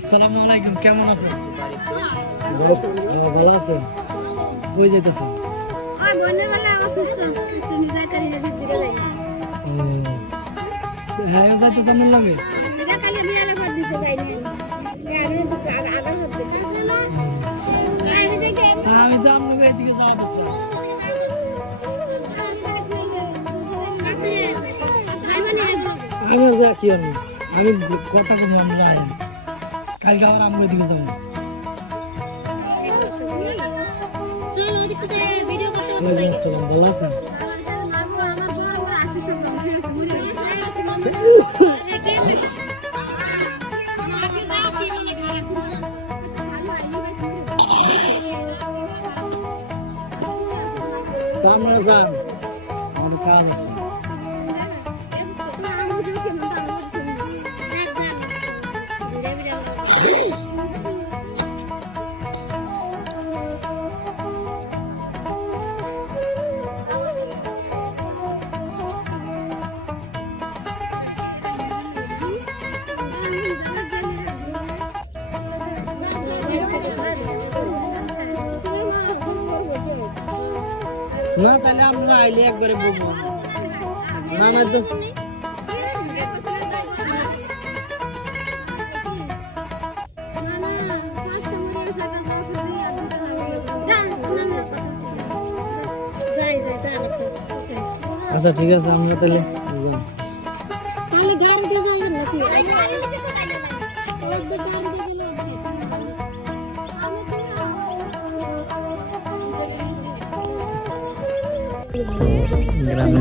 আসসালামু আলাইকুম, কেমন আছেন? ভালো আছেন? কই যাইতেছেন? হ্যাঁ যাইতেছেন আমার লগে? আমি তো আপনাকে এইদিকে যাওয়া দিচ্ছি। আমি যা কি আমি কথা কম আমরা কালকে আবার আমি ওইদিকে যাবো। ওয়ালাইকুম আসসালাম, ভালো আছেন? তা আমরা যান, আমার কাজ আছে। না তাহলে আমরা আইলে একবারে বলবো না না তো আচ্ছা ঠিক আছে আমরা তাহলে গ্রামে